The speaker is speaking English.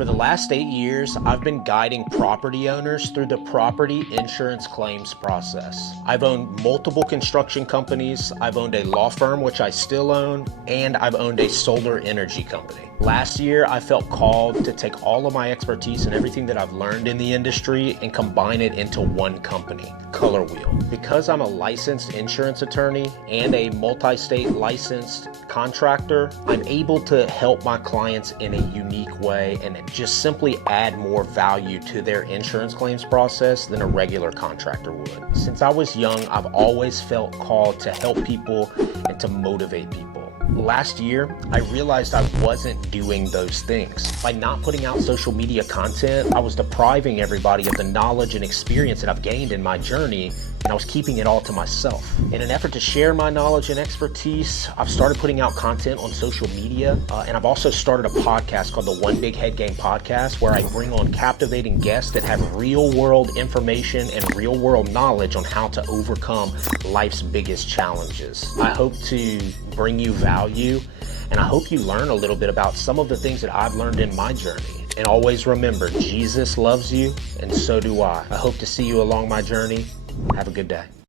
For the last 8 years, I've been guiding property owners through the property insurance claims process. I've owned multiple construction companies, I've owned a law firm, which I still own, and I've owned a solar energy company. Last year, I felt called to take all of my expertise and everything that I've learned in the industry and combine it into one company, Colorwheel. Because I'm a licensed insurance attorney and a multi-state licensed contractor, I'm able to help my clients in a unique way and just simply add more value to their insurance claims process than a regular contractor would. Since I was young, I've always felt called to help people and to motivate people. Last year, I realized I wasn't doing those things. By not putting out social media content, I was depriving everybody of the knowledge and experience that I've gained in my journey, and I was keeping it all to myself. In an effort to share my knowledge and expertise, I've started putting out content on social media, and I've also started a podcast called the One Big Head Game Podcast, where I bring on captivating guests that have real-world information and real-world knowledge on how to overcome life's biggest challenges. I hope to bring you value, and I hope you learn a little bit about some of the things that I've learned in my journey. And always remember, Jesus loves you, and so do I. I hope to see you along my journey. Have a good day.